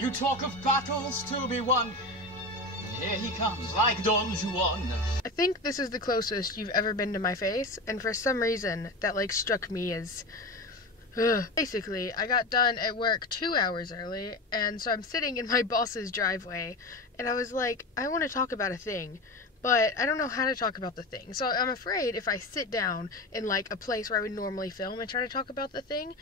You talk of battles to be won. Here he comes, like Don Juan. I think this is the closest you've ever been to my face, and for some reason, that, like, struck me as... Basically, I got done at work 2 hours early, and so I'm sitting in my boss's driveway, and I was like, I want to talk about a thing, but I don't know how to talk about the thing. So I'm afraid if I sit down in, like, a place where I would normally film and try to talk about the thing,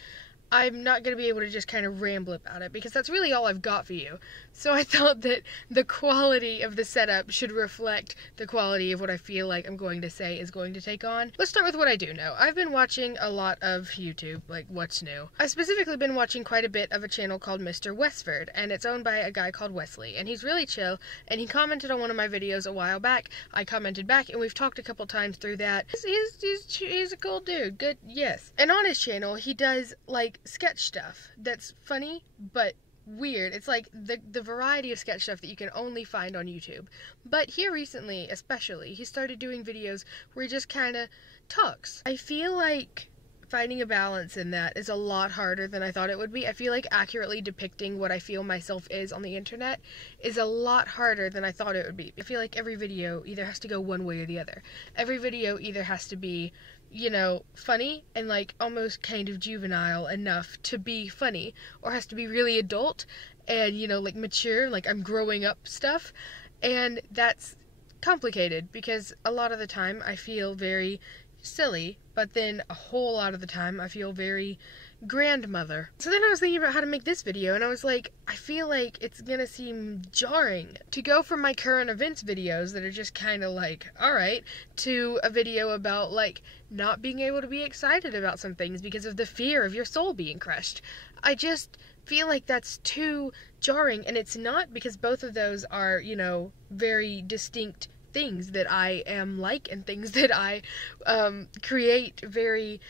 I'm not going to be able to just kind of ramble about it, because that's really all I've got for you. So I thought that the quality of the setup should reflect the quality of what I feel like I'm going to say is going to take on. Let's start with what I do know. I've been watching a lot of YouTube, like what's new. I've specifically been watching quite a bit of a channel called Mr. Westford, and it's owned by a guy called Wesley, and he's really chill, and he commented on one of my videos a while back. I commented back, and we've talked a couple times through that. He's a cool dude, good, yes. And on his channel, he does, like, sketch stuff that's funny but weird. It's like the variety of sketch stuff that you can only find on YouTube. But here recently, especially, he started doing videos where he just kind of talks. I feel like finding a balance in that is a lot harder than I thought it would be. I feel like accurately depicting what I feel myself is on the internet is a lot harder than I thought it would be. I feel like every video either has to go one way or the other. Every video either has to be, you know, funny and, like, almost kind of juvenile enough to be funny, or has to be really adult and, you know, like, mature, like I'm growing up stuff. And that's complicated because a lot of the time I feel very silly, but then a whole lot of the time I feel very grandmother. So then I was thinking about how to make this video, and I was like, I feel like it's gonna seem jarring to go from my current events videos that are just kind of like, alright, to a video about, like, not being able to be excited about some things because of the fear of your soul being crushed. I just feel like that's too jarring, and it's not, because both of those are, you know, very distinct things that I am like and things that I create very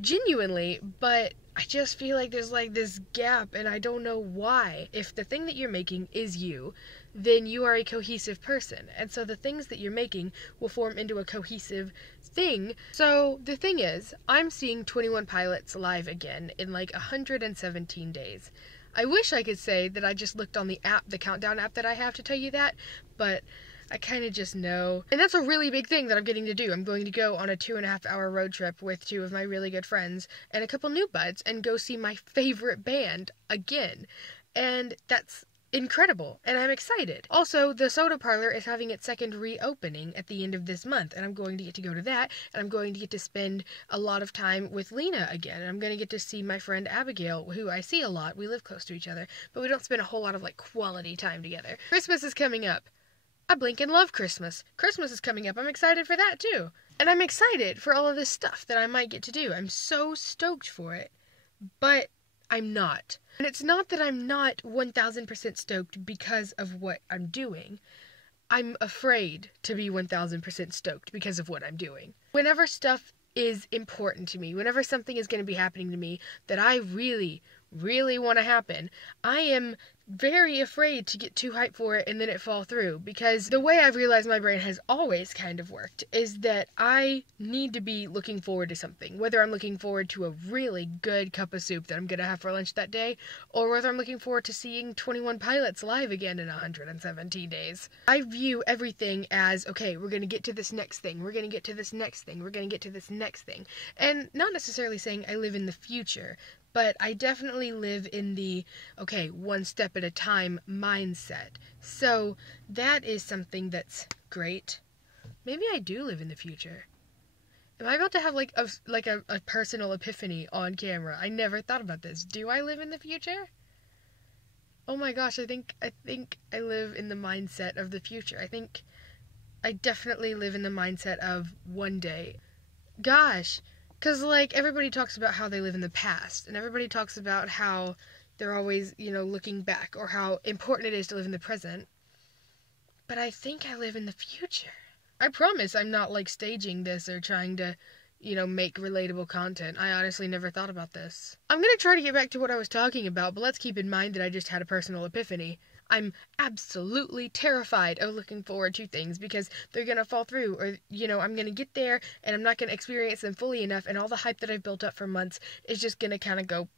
genuinely, but I just feel like there's, like, this gap, and I don't know why. If the thing that you're making is you, then you are a cohesive person, and so the things that you're making will form into a cohesive thing. So the thing is, I'm seeing 21 Pilots live again in like 117 days. I wish I could say that I just looked on the app, the countdown app that I have, to tell you that, but I kind of just know. And that's a really big thing that I'm getting to do. I'm going to go on a 2.5-hour road trip with 2 of my really good friends and a couple new buds and go see my favorite band again. And that's incredible, and I'm excited. Also, the soda parlor is having its second reopening at the end of this month, and I'm going to get to go to that, and I'm going to get to spend a lot of time with Lena again, and I'm going to get to see my friend Abigail, who I see a lot. We live close to each other, but we don't spend a whole lot of, like, quality time together. Christmas is coming up. I blink and love Christmas. Christmas is coming up. I'm excited for that, too. And I'm excited for all of this stuff that I might get to do. I'm so stoked for it. But I'm not. And it's not that I'm not 1000% stoked because of what I'm doing. I'm afraid to be 1000% stoked because of what I'm doing. Whenever stuff is important to me, whenever something is going to be happening to me that I really, really want to happen, I am very afraid to get too hyped for it and then it fall through, because the way I've realized my brain has always kind of worked is that I need to be looking forward to something, whether I'm looking forward to a really good cup of soup that I'm gonna have for lunch that day, or whether I'm looking forward to seeing 21 Pilots live again in 117 days. I view everything as, okay, we're gonna get to this next thing, we're gonna get to this next thing, we're gonna get to this next thing, and not necessarily saying I live in the future, but I definitely live in the, okay, one step at a time mindset. So that is something that's great. Maybe I do live in the future. Am I about to have like a personal epiphany on camera? I never thought about this. Do I live in the future? Oh my gosh, I think I live in the mindset of the future. I think I definitely live in the mindset of one day. Gosh. Because, like, everybody talks about how they live in the past, and everybody talks about how they're always, you know, looking back, or how important it is to live in the present. But I think I live in the future. I promise I'm not, like, staging this or trying to, you know, make relatable content. I honestly never thought about this. I'm gonna try to get back to what I was talking about, but let's keep in mind that I just had a personal epiphany. I'm absolutely terrified of looking forward to things because they're gonna fall through, or, you know, I'm gonna get there and I'm not gonna experience them fully enough, and all the hype that I've built up for months is just gonna kind of go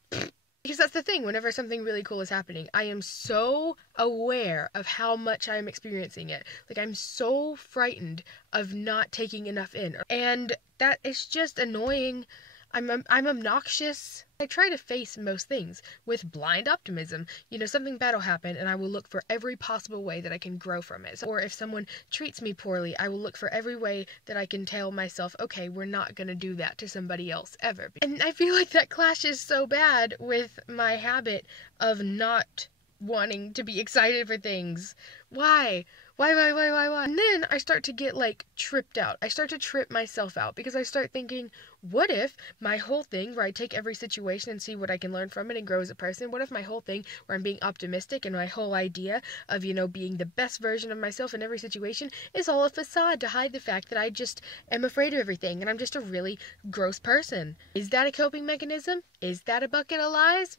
Because that's the thing, whenever something really cool is happening, I am so aware of how much I am experiencing it. Like, I'm so frightened of not taking enough in. And that is just annoying. I'm obnoxious. I try to face most things with blind optimism. You know, something bad will happen and I will look for every possible way that I can grow from it. Or if someone treats me poorly, I will look for every way that I can tell myself, okay, we're not going to do that to somebody else ever. And I feel like that clashes so bad with my habit of not wanting to be excited for things. Why? Why? And then I start to get, like, tripped out. I start to trip myself out because I start thinking, what if my whole thing where I take every situation and see what I can learn from it and grow as a person, what if my whole thing where I'm being optimistic and my whole idea of, you know, being the best version of myself in every situation is all a facade to hide the fact that I just am afraid of everything and I'm just a really gross person? Is that a coping mechanism? Is that a bucket of lies?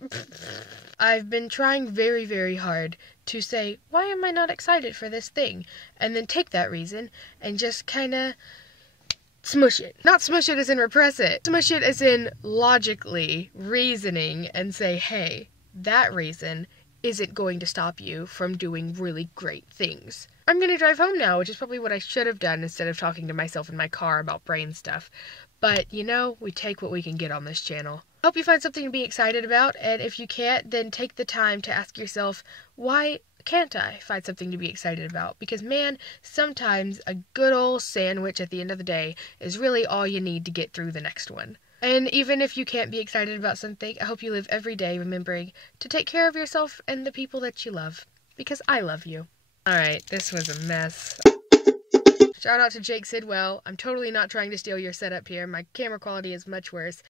I've been trying very, very hard to say, why am I not excited for this thing? And then take that reason and just kind of smush it. Not smush it as in repress it. Smush it as in logically reasoning and say, hey, that reason isn't going to stop you from doing really great things. I'm going to drive home now, which is probably what I should have done instead of talking to myself in my car about brain stuff. But, you know, we take what we can get on this channel. I hope you find something to be excited about, and if you can't, then take the time to ask yourself, why can't I find something to be excited about? Because, man, sometimes a good old sandwich at the end of the day is really all you need to get through the next one. And even if you can't be excited about something, I hope you live every day remembering to take care of yourself and the people that you love. Because I love you. Alright, this was a mess. Shout out to Jake Sidwell. I'm totally not trying to steal your setup here. My camera quality is much worse.